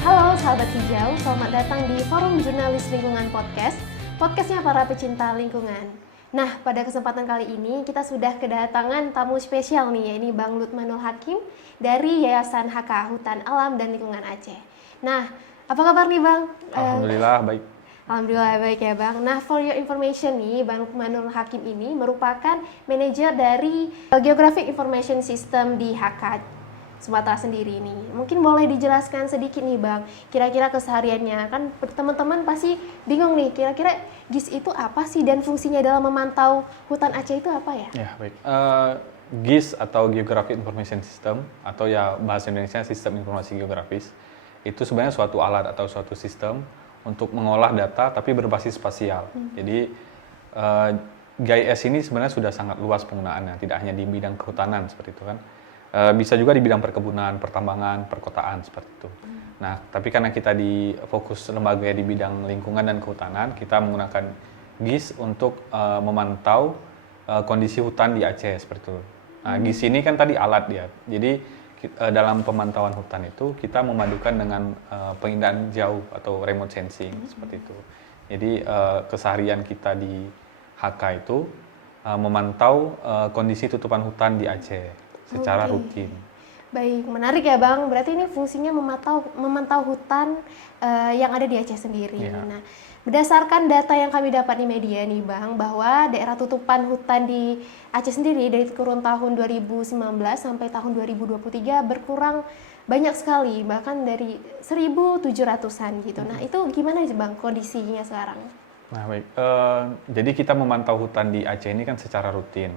Halo sahabat hijau, selamat datang di Forum Jurnalis Lingkungan Podcast, podcastnya para pecinta lingkungan. Nah, pada kesempatan kali ini kita sudah kedatangan tamu spesial nih, yaitu Bang Lukmanul Hakim dari Yayasan HK Hutan Alam dan Lingkungan Aceh. Nah, apa kabar nih Bang? Alhamdulillah baik. Alhamdulillah baik ya Bang. Nah, for your information nih, Bang Lukmanul Hakim ini merupakan manajer dari Geographic Information System di HK Sumatera sendiri ini. Mungkin boleh dijelaskan sedikit nih Bang, kira-kira kesehariannya. Kan teman-teman pasti bingung nih, kira-kira GIS itu apa sih dan fungsinya dalam memantau hutan Aceh itu apa ya? Ya baik. GIS atau Geographic Information System atau ya bahasa Indonesia Sistem Informasi Geografis itu sebenarnya suatu alat atau suatu sistem untuk mengolah data tapi berbasis spasial. Jadi GIS ini sebenarnya sudah sangat luas penggunaannya, tidak hanya di bidang kehutanan seperti itu kan. Bisa juga di bidang perkebunan, pertambangan, perkotaan seperti itu. Nah, tapi karena kita di fokus lembaga di bidang lingkungan dan kehutanan, kita menggunakan GIS untuk memantau kondisi hutan di Aceh seperti itu. Nah, GIS ini kan tadi alat dia. Jadi dalam pemantauan hutan itu kita memadukan dengan penginderaan jauh atau remote sensing seperti itu. Jadi keseharian kita di HK itu memantau kondisi tutupan hutan di Aceh secara rutin. Baik, menarik ya Bang. Berarti ini fungsinya memantau hutan yang ada di Aceh sendiri. Ya. Nah, berdasarkan data yang kami dapat di media nih Bang, bahwa daerah tutupan hutan di Aceh sendiri dari kurun tahun 2019 sampai tahun 2023 berkurang banyak sekali, bahkan dari 1.700-an gitu. Nah, itu gimana sih Bang kondisinya sekarang? Nah, baik. Jadi kita memantau hutan di Aceh ini kan secara rutin.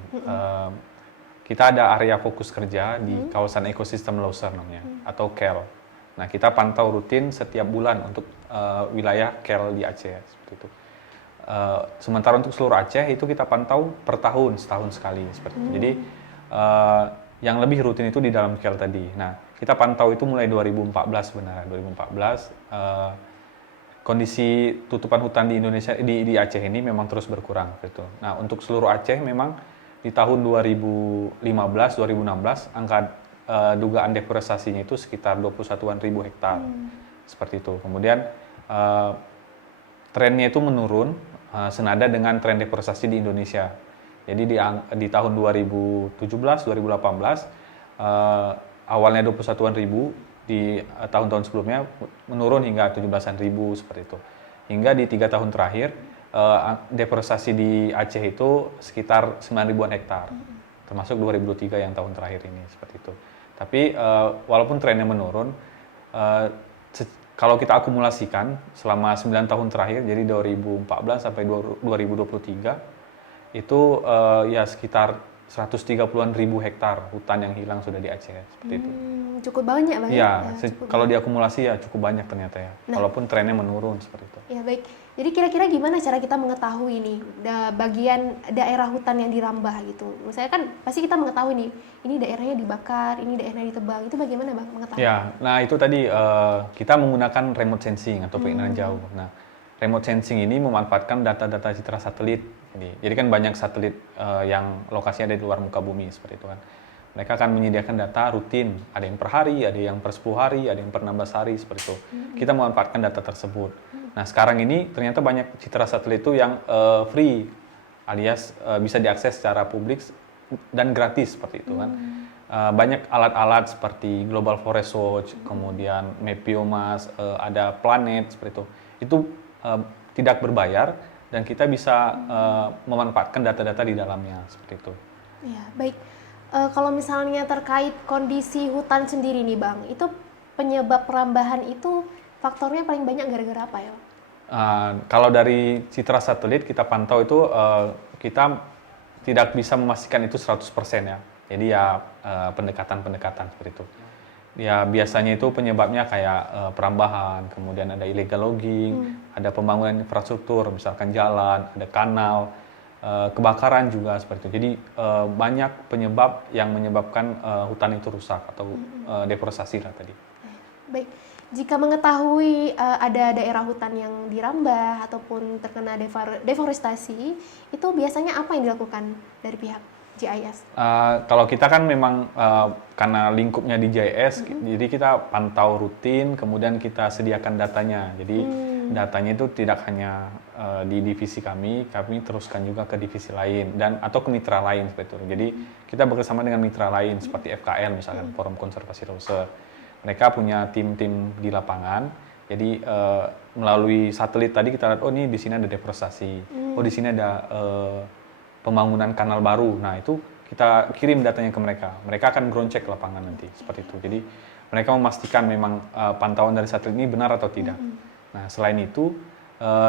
Kita ada area fokus kerja di kawasan ekosistem Lauser namanya, atau KEL. Nah, kita pantau rutin setiap bulan untuk wilayah KEL di Aceh seperti itu. Sementara untuk seluruh Aceh itu kita pantau per tahun, setahun sekali seperti itu. Jadi yang lebih rutin itu di dalam KEL tadi. Nah, kita pantau itu mulai 2014 sebenarnya. 2014 kondisi tutupan hutan di Indonesia di Aceh ini memang terus berkurang gitu. Nah, untuk seluruh Aceh memang di tahun 2015-2016 angka dugaan deforestasinya itu sekitar 21.000 hektar. Seperti itu. Kemudian trennya itu menurun senada dengan tren deforestasi di Indonesia. Jadi di tahun 2017-2018 awalnya 21.000, di tahun-tahun sebelumnya menurun hingga 17.000 seperti itu. Hingga di 3 tahun terakhir deforestasi di Aceh itu sekitar 9.000-an hektar, termasuk 2023 yang tahun terakhir ini seperti itu. Tapi walaupun trennya menurun, kalau kita akumulasikan selama 9 tahun terakhir, jadi 2014 sampai 2023, itu ya sekitar 130-an ribu hektar hutan yang hilang sudah di Aceh seperti itu. Cukup banyak Bang. Ya, kalau diakumulasi ya cukup banyak ternyata ya, walaupun trennya menurun seperti itu. Ya baik, jadi kira-kira gimana cara kita mengetahui nih bagian daerah hutan yang dirambah gitu? Misalnya kan pasti kita mengetahui nih, ini daerahnya dibakar, ini daerahnya ditebang, itu bagaimana Bang mengetahui? Ya, nah itu tadi kita menggunakan remote sensing atau penginderaan jauh. Nah, remote sensing ini memanfaatkan data-data citra satelit. Jadi kan banyak satelit yang lokasinya ada di luar muka bumi seperti itu kan. Mereka akan menyediakan data rutin, ada yang per hari, ada yang per 10 hari, ada yang per 16 hari seperti itu. Kita memanfaatkan data tersebut. Nah, sekarang ini ternyata banyak citra satelit itu yang free, alias bisa diakses secara publik dan gratis seperti itu kan. Banyak alat-alat seperti Global Forest Watch, kemudian Mapiomas, ada Planet seperti itu. Itu tidak berbayar dan kita bisa memanfaatkan data-data di dalamnya seperti itu. Ya, baik. Kalau misalnya terkait kondisi hutan sendiri nih Bang, itu penyebab perambahan itu faktornya paling banyak gara-gara apa ya? Kalau dari citra satelit kita pantau itu kita tidak bisa memastikan itu 100% ya. Jadi ya pendekatan-pendekatan seperti itu. Ya biasanya itu penyebabnya kayak perambahan, kemudian ada illegal logging, ada pembangunan infrastruktur, misalkan jalan, ada kanal, kebakaran juga seperti itu. Jadi banyak penyebab yang menyebabkan hutan itu rusak atau deforestasi lah tadi. Baik, jika mengetahui ada daerah hutan yang dirambah ataupun terkena deforestasi, itu biasanya apa yang dilakukan dari pihak GIS? Kalau kita kan memang karena lingkupnya di GIS, jadi kita pantau rutin, kemudian kita sediakan datanya. Jadi datanya itu tidak hanya di divisi kami teruskan juga ke divisi lain atau ke mitra lain seperti itu. Jadi kita bekerjasama dengan mitra lain seperti FKL misalkan, Forum Konservasi Leuser. Mereka punya tim-tim di lapangan. Jadi melalui satelit tadi kita lihat, oh ini di sini ada deforestasi, oh di sini ada pembangunan kanal baru. Nah, itu kita kirim datanya ke mereka. Mereka akan ground check lapangan nanti, seperti itu. Jadi, mereka memastikan memang pantauan dari satelit ini benar atau tidak. Nah, selain itu,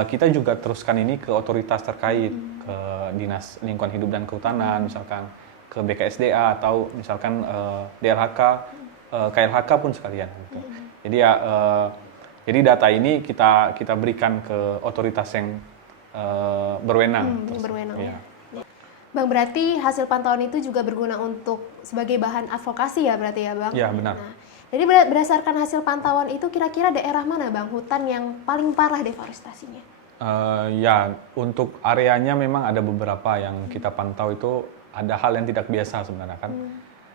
kita juga teruskan ini ke otoritas terkait, ke Dinas Lingkungan Hidup dan Kehutanan, misalkan ke BKSDA atau misalkan DLHK, KLHK pun sekalian. Gitu. Jadi jadi data ini kita berikan ke otoritas yang berwenang. Berwenang. Ya. Bang, berarti hasil pantauan itu juga berguna untuk sebagai bahan advokasi ya berarti ya Bang? Ya, benar. Nah, jadi berdasarkan hasil pantauan itu kira-kira daerah mana Bang hutan yang paling parah deforestasinya? Ya, untuk areanya memang ada beberapa yang kita pantau itu ada hal yang tidak biasa sebenarnya kan.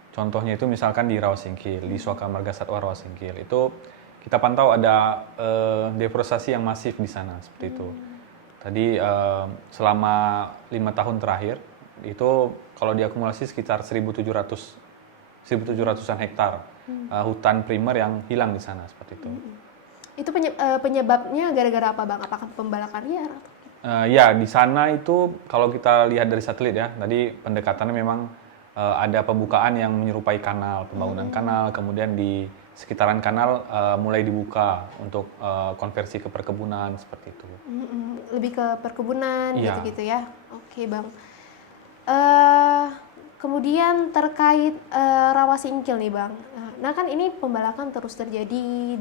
Contohnya itu misalkan di Rawasingkil, di Suaka Marga Satwa Rawasingkil, itu kita pantau ada deforestasi yang masif di sana seperti itu. Tadi selama 5 tahun terakhir itu kalau diakumulasi sekitar 1.700-an hektar hutan primer yang hilang di sana seperti itu. Itu penyebabnya gara-gara apa Bang? Apakah pembalakan liar? Ya, di sana itu kalau kita lihat dari satelit ya, tadi pendekatannya memang ada pembukaan yang menyerupai kanal, pembangunan kanal, kemudian di sekitaran kanal mulai dibuka untuk konversi ke perkebunan seperti itu. Lebih ke perkebunan gitu-gitu ya. Oke Bang. Kemudian terkait Rawasingkil nih Bang. Nah kan ini pembalakan terus terjadi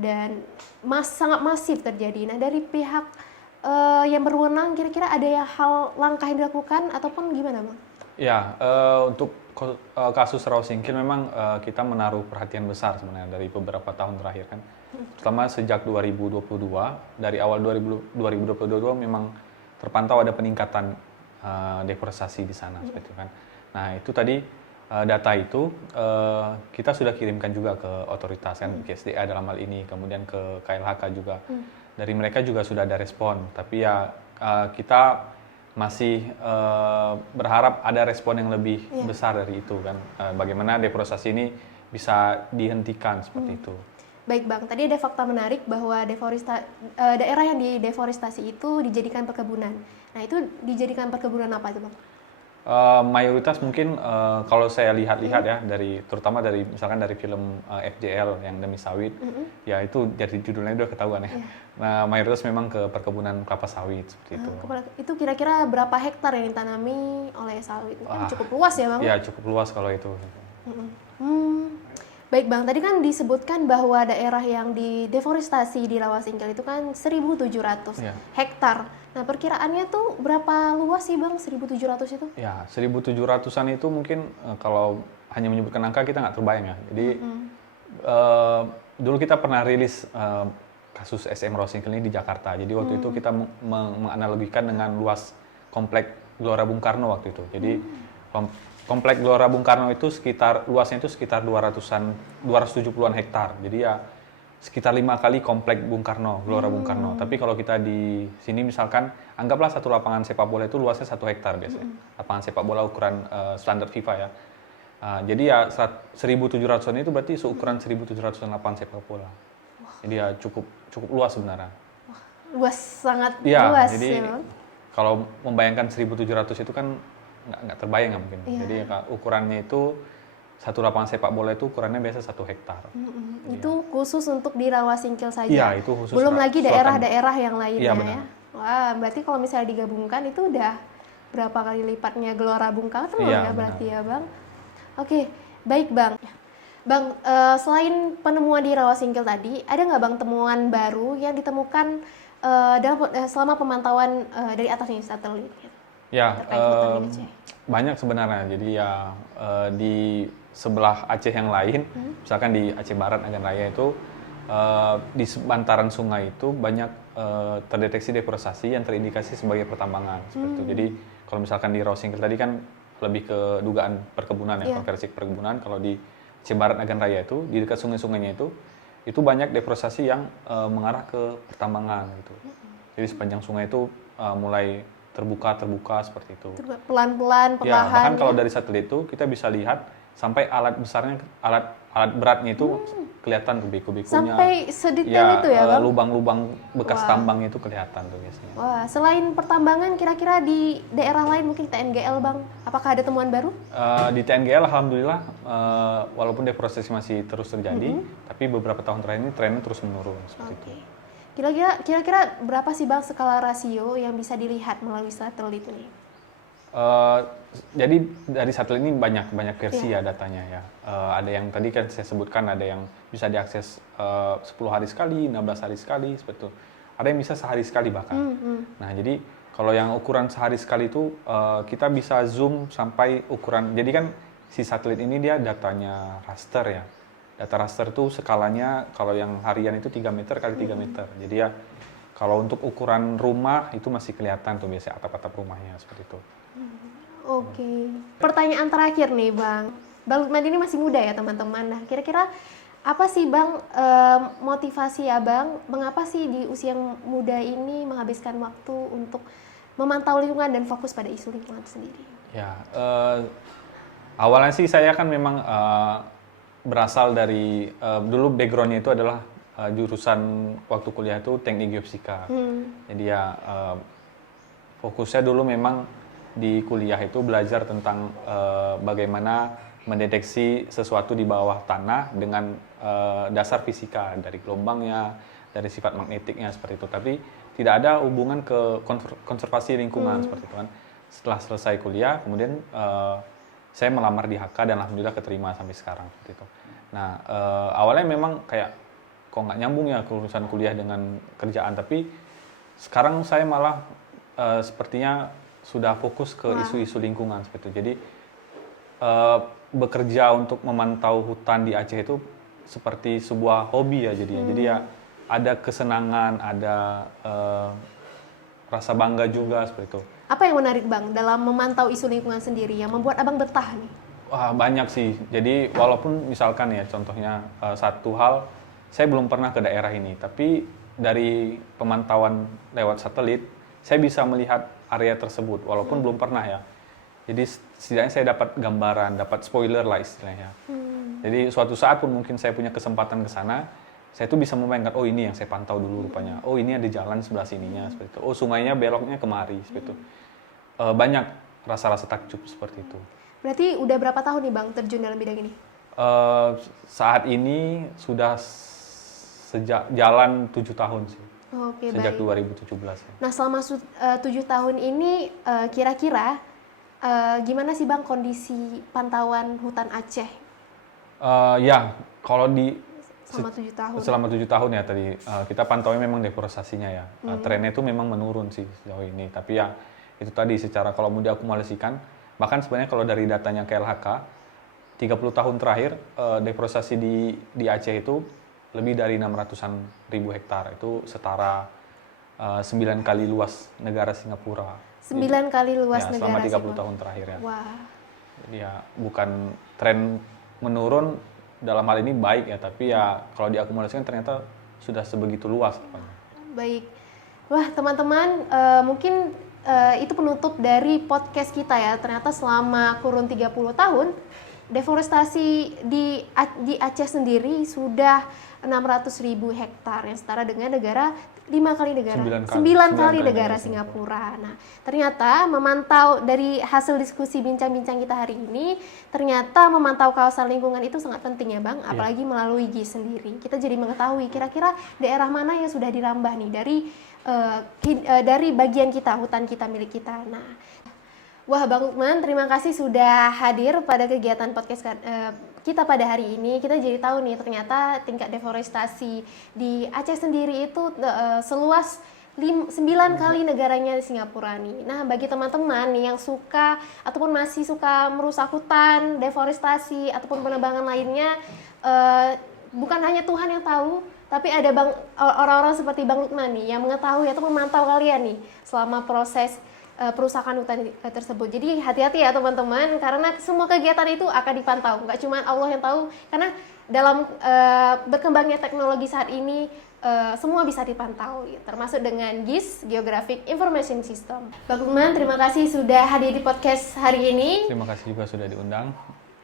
dan sangat masif terjadi. Nah dari pihak yang berwenang kira-kira ada hal langkah yang dilakukan ataupun gimana Bang? Ya, untuk kasus Rawasingkil memang kita menaruh perhatian besar sebenarnya dari beberapa tahun terakhir kan. Terutama sejak 2022, dari awal 2022 memang terpantau ada peningkatan deforestasi di sana seperti itu kan. Nah, itu tadi data itu kita sudah kirimkan juga ke otoritas kan, BKSDA dalam hal ini, kemudian ke KLHK juga. Dari mereka juga sudah ada respon, tapi ya kita masih berharap ada respon yang lebih besar dari itu kan. Bagaimana deforestasi ini bisa dihentikan seperti itu. Baik Bang, tadi ada fakta menarik bahwa daerah yang dideforestasi itu dijadikan perkebunan. Nah itu dijadikan perkebunan apa itu Bang? Mayoritas mungkin kalau saya lihat-lihat ya, terutama dari misalkan dari film FJL yang Demi Sawit, ya itu dari judulnya udah ketahuan ya. Nah mayoritas memang ke perkebunan kelapa sawit seperti itu. Itu kira-kira berapa hektar yang ditanami oleh sawit? Kan cukup luas ya Bang? Ya cukup luas kalau itu. Baik Bang, tadi kan disebutkan bahwa daerah yang dideforestasi di Rawasingkil itu kan 1.700 hektar. Nah perkiraannya tuh berapa luas sih Bang 1.700 itu? Ya 1.700-an itu mungkin kalau hanya menyebutkan angka kita nggak terbayang ya. Jadi dulu kita pernah rilis kasus SM Rawasingkil ini di Jakarta. Jadi waktu itu kita menganalogikan dengan luas komplek Gelora Bung Karno waktu itu. Jadi komplek Gelora Bung Karno itu luasnya itu sekitar 270-an hektar. Jadi ya sekitar 5 kali komplek Bung Karno, Gelora Bung Karno. Tapi kalau kita di sini misalkan anggaplah satu lapangan sepak bola itu luasnya 1 hektar biasanya. Lapangan sepak bola ukuran standar FIFA ya. Jadi ya 1.700-an itu berarti seukuran 1.700-an lapangan sepak bola. Jadi ya cukup luas sebenarnya. Luas, sangat luas jadi, ya Bang. Kalau membayangkan 1.700 itu kan nggak terbayang ya mungkin. Jadi ukurannya itu satu lapangan sepak bola itu ukurannya biasa 1 hektar. Itu khusus untuk di Rawasingkil saja. Iya, itu khusus. Belum lagi daerah-daerah yang lainnya ya. Wah, berarti kalau misalnya digabungkan itu udah berapa kali lipatnya Gelora Bung Karno ya berarti ya Bang. Oke, baik Bang. Bang, selain penemuan di Rawasingkil tadi, ada nggak Bang temuan baru yang ditemukan selama pemantauan dari atas nih satelit? Ya, banyak sebenarnya. Jadi ya di sebelah Aceh yang lain, misalkan di Aceh Barat, Agan Raya itu, di bantaran sungai itu banyak terdeteksi deforestasi yang terindikasi sebagai pertambangan. Seperti itu. Jadi kalau misalkan di Rawasingkil tadi kan lebih ke dugaan perkebunan ya, konversi ke perkebunan. Kalau di Aceh Barat Nagan Raya itu di dekat sungai-sungainya itu banyak deforestasi yang mengarah ke pertambangan gitu. Jadi sepanjang sungai itu mulai terbuka seperti itu. Pelan-pelan, Ya, bahkan perlahan kalau dari satelit itu kita bisa lihat sampai alat besarnya, alat beratnya itu kelihatan tuh beko-bekonya. sampai sedetail itu ya Bang? Lubang-lubang bekas tambang itu kelihatan tuh biasanya. Wah, selain pertambangan kira-kira di daerah lain mungkin TNGL Bang, apakah ada temuan baru? Di TNGL alhamdulillah walaupun deforestasi masih terus terjadi, tapi beberapa tahun terakhir ini trennya terus menurun seperti itu. Kira-kira berapa sih Bang skala rasio yang bisa dilihat melalui satelit ini? Jadi dari satelit ini banyak versi ya datanya ya. Ada yang tadi kan saya sebutkan, ada yang bisa diakses 10 hari sekali, 16 hari sekali seperti itu. Ada yang bisa sehari sekali bahkan. Nah, jadi kalau yang ukuran sehari sekali itu kita bisa zoom sampai ukuran. Jadi kan si satelit ini dia datanya raster ya. Data raster itu skalanya kalau yang harian itu 3 meter kali 3 meter. Jadi ya kalau untuk ukuran rumah itu masih kelihatan tuh biasanya atap-atap rumahnya seperti itu. Oke. Pertanyaan terakhir nih Bang. Bang Lukman ini masih muda ya teman-teman. Nah, kira-kira apa sih Bang motivasi Abang? Mengapa sih di usia muda ini menghabiskan waktu untuk memantau lingkungan dan fokus pada isu lingkungan sendiri? Ya, awalnya sih saya kan memang berasal dari dulu backgroundnya itu adalah jurusan waktu kuliah itu teknik geofisika. Jadi ya fokusnya dulu memang di kuliah itu belajar tentang bagaimana mendeteksi sesuatu di bawah tanah dengan dasar fisika dari gelombangnya, dari sifat magnetiknya seperti itu. Tapi tidak ada hubungan ke konservasi lingkungan seperti itu kan. Setelah selesai kuliah, kemudian saya melamar di HK dan alhamdulillah keterima sampai sekarang seperti itu. Nah, awalnya memang kayak kok nggak nyambung ya urusan kuliah dengan kerjaan, tapi sekarang saya malah sepertinya sudah fokus ke isu-isu lingkungan seperti itu. Jadi bekerja untuk memantau hutan di Aceh itu seperti sebuah hobi ya jadinya. Jadi ya ada kesenangan, ada rasa bangga juga seperti itu. Apa yang menarik Bang dalam memantau isu lingkungan sendiri yang membuat Abang betah nih? Wah, banyak sih. Jadi walaupun misalkan ya contohnya satu hal, saya belum pernah ke daerah ini, tapi dari pemantauan lewat satelit, saya bisa melihat area tersebut walaupun belum pernah ya. Jadi setidaknya saya dapat gambaran, dapat spoiler lah istilahnya. Jadi suatu saat pun mungkin saya punya kesempatan ke sana, saya tuh bisa membayangkan, oh ini yang saya pantau dulu rupanya. Oh ini ada jalan sebelah sininya seperti itu. Oh sungainya beloknya kemari seperti itu. Banyak rasa-rasa takjub seperti itu. Berarti udah berapa tahun nih Bang terjun dalam bidang ini? Saat ini sudah sejak jalan 7 tahun sih. Oke, sejak baik. 2017. Ya. Nah selama 7 tahun ini kira-kira gimana sih Bang kondisi pantauan hutan Aceh? Ya, kalau Selama 7 tahun. Selama 7 tahun ya tadi kita pantauin memang deforestasinya ya. Trennya itu memang menurun sih sejauh ini. Tapi ya itu tadi secara kalau mau diakumulasikan, bahkan sebenarnya kalau dari datanya KLHK 30 tahun terakhir deforestasi di Aceh itu lebih dari 600-an ribu hektar. Itu setara 9 kali luas negara Singapura. 9 kali luas ya, negara selama 30 Singapura. tahun terakhir ya. Wah. Jadi ya bukan tren menurun dalam hal ini baik ya, tapi ya kalau diakumulasikan ternyata sudah sebegitu luas. Baik. Wah, teman-teman, mungkin itu penutup dari podcast kita ya. Ternyata selama kurun 30 tahun deforestasi di Aceh sendiri sudah 600.000 hektar yang setara dengan negara 9 kali negara Singapura. Nah, ternyata memantau dari hasil diskusi bincang-bincang kita hari ini, ternyata memantau kawasan lingkungan itu sangat penting ya Bang, apalagi melalui GIS sendiri. Kita jadi mengetahui kira-kira daerah mana yang sudah dirambah nih dari bagian kita, hutan kita milik kita. Nah, wah Bang Lukman, terima kasih sudah hadir pada kegiatan podcast kita pada hari ini. Kita jadi tahu nih ternyata tingkat deforestasi di Aceh sendiri itu seluas 9 kali negaranya Singapura nih. Nah bagi teman-teman nih yang suka ataupun masih suka merusak hutan, deforestasi ataupun penebangan lainnya, bukan hanya Tuhan yang tahu, tapi ada orang-orang seperti Bang Lukman nih yang mengetahui atau memantau kalian nih selama proses perusahaan hutan tersebut. Jadi hati-hati ya teman-teman, karena semua kegiatan itu akan dipantau. Nggak cuma Allah yang tahu, karena dalam berkembangnya teknologi saat ini semua bisa dipantau, termasuk dengan GIS, Geographic Information System. Pak Lukman, terima kasih sudah hadir di podcast hari ini. Terima kasih juga sudah diundang.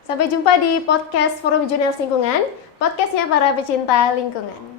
Sampai jumpa di podcast Forum Jurnalis Lingkungan, podcastnya para pecinta lingkungan.